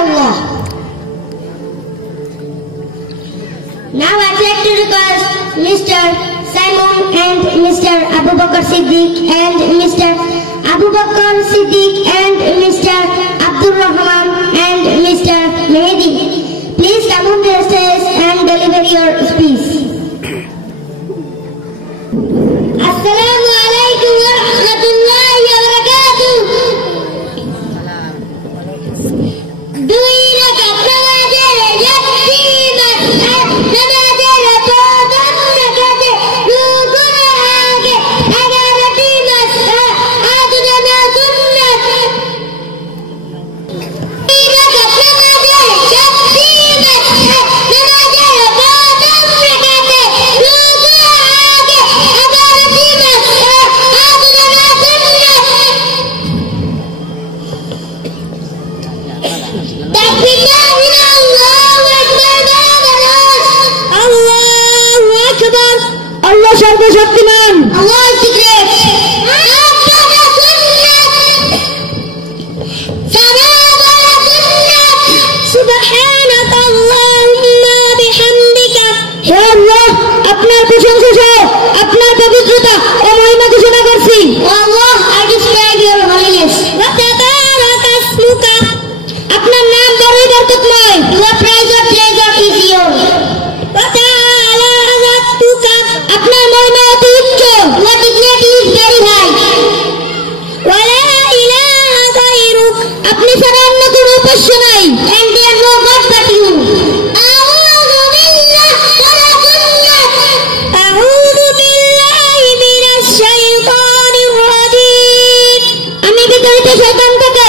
Allah. Now I'd like to request Mr. Simon and Mr. Abu Bakr Siddiq and Mr. Abu Bakr Siddiq and Mr. Abdul Rahman and Mr. Mehdi. Please come on the stage and deliver your speech. Assalamu alaikum wa rahmatullahi wa barakatuh. Allah সর্বশক্তিমান, Allah is the great. সুবহানাক আল্লাহুম্মা বিহামদিকা। হে আল্লাহ, আপনার প্রশংসা সহ আপনার পবিত্রতা ও মহিমা ঘোষণা করছি। আল্লাহ, I describe your holiness. ওয়া তাবারাকা ইসমুকা। আপনার নাম বড়ই বরকতময়। Your praise or pleasure is yours. ওয়া তাআলা আযাতুকা। আপনার মহিমা অতি উচ্চ। Your dignity is very high. ওয়া লা ইলাহা গায়রুক। আপনি ছাড়া অন্য কোনো উপাস্য নাই। And there is no God but you. আউযু বিল্লাহি মিনাশ শাইতানির রাজীম। আমি বিতাড়িত শয়তান থেকে